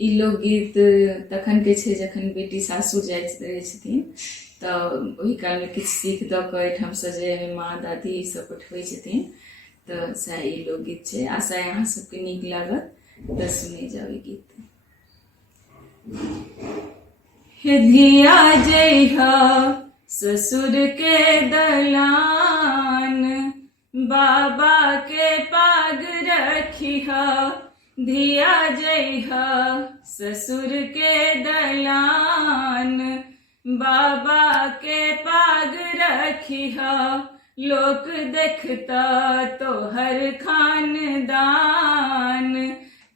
ई लोकगीत तखन के छै जखन बेटी सासुर जाइत रहै छथिन तऽ ओहि कालमे किछु सीख दऽ कऽ एहिठामसँ जे माँ दादी ईसभ पठबै छथिन तऽ सएह ई लोकगीत छै। आशा अहाँ सबके नीक लागत तऽ सुनै जाउ ई गीत। हे धिया जइहा ससुर के दलान, बाबा के पाग रखिहा। धिया जइहा ससुर के दलान, बाबा के पाग रखिहा। लोक देखता तोहर खानदान,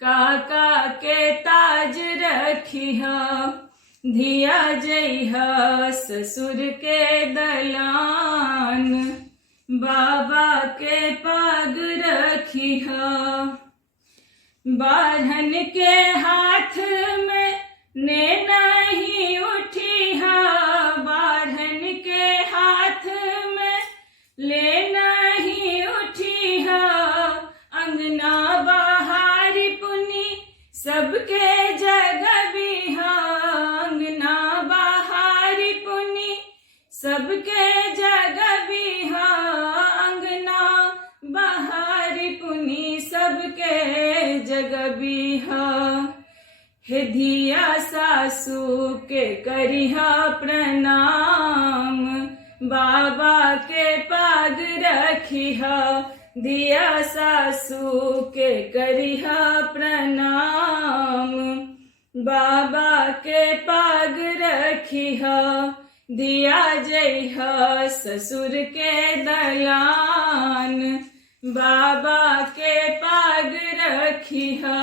काका के ताज रखिहा। धिया जइहा ससुर के दलान, बाबा के पाग रखिहा। बारहन के हाथ में ने नहीं उठिहा, बारहन के हाथ में ले नहीं उठिहा। अंगना बहारी पुनी सबके जगबिहा, अंगना बहारी पुनी सबके जगबिहा। अंगना बहारी पुनी सबके जगबिहा। हे धिया सासू के करिहा प्रणाम, बाबा के पाग रखिहा। धिया सासू के करिहा प्रणाम, बाबा के पाग रखिहा। धिया जइहा ससुर के दलान, बाबा के पाग रखिहा।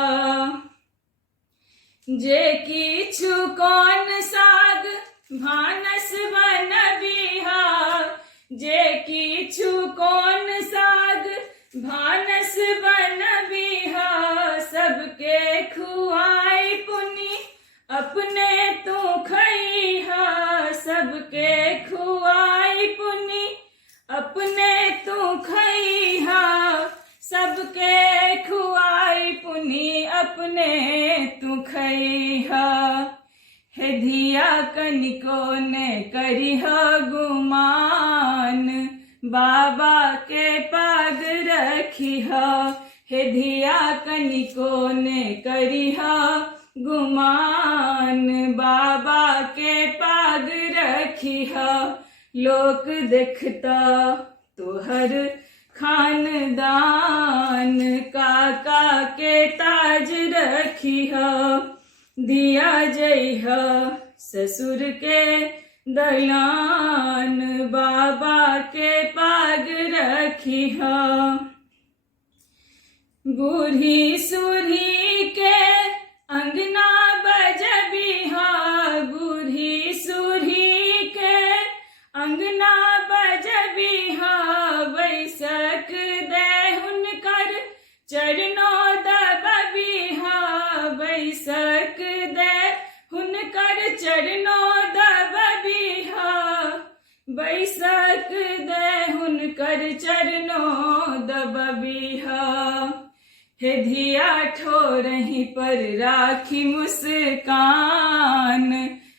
जे किछु कोन साग भानस बनबिहा, जे किछु कोन साग भानस बनबिहा। सबके खुआई पुनी अपने तू खइहा, सबके खुआई पुनी अपने तू खइहा। सबके खुआई पुनी अपने तू खइहा। हे धिया कनिको ने करिहा गुमान, बाबा के पाग रखिहा। हे धिया कनिको ने करिहा गुमान, बाबा के पाग रखिहा। लोक देखता तोहर खानदान, काका के ताज रखिहा। धिया जइहा ससुर के दलान, बाबा के पाग रखिहा। बूढ़ी सूढ़ी के अंगना बजबिहा, बूढ़ी सूढ़ी के अंगना बजबिहा। बैसक दे हुनकर चरणों दबबिहा, बैसक दे हुनकर चरणों दबबिहा। बैसक दे हुनकर चरणों दबबिहा। हे धिया ठोरही पर राखी मुस्कान,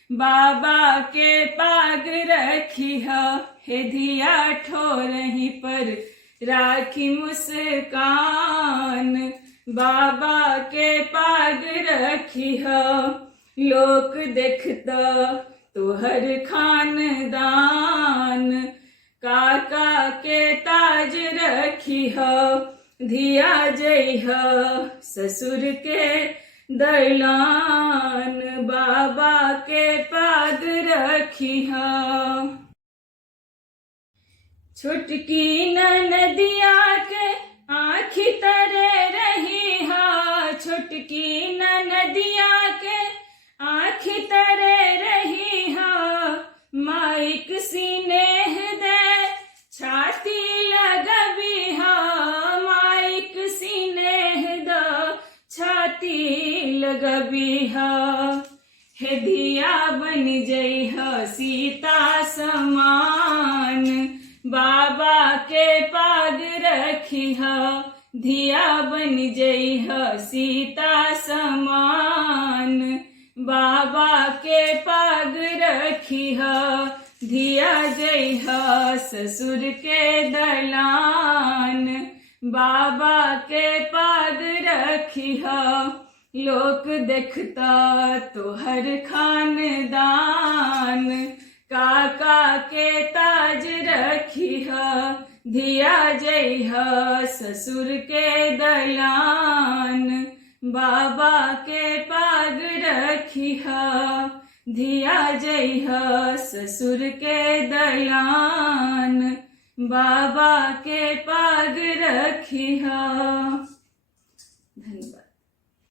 बाबा के पाग रखिहा। हे धिया ठोरही पर राखी मुस्कान, बाबा के पाग रखिहा। लोक देखता तोहर खानदान, काका के ताज रखिहा। धिया जइहा ससुर के दलान, बाबा के पाग रखिहा। छोटकी ननदिया के आँखी तरे रहिहा, छोटकी ननदिया के आँखी तरे रहिहा। माइक स्नेह दे छाती लगबिहा, माइक स्नेह द छाती लगबिहा। हे धिया बन जइहा सीता समान, बाबा के पाग रखिहा। धिया बन जइहा सीता समान, के पाग रखी धिया जइह ससुर के दलान। बाबा के पाग रखी लोक देखता तोहर खानदान। काका के ताज रखी धिया जइह ससुर के दलान। बाबा के पाग रखी धिया जइह ससुर के दलान। बाबा के पाग रखी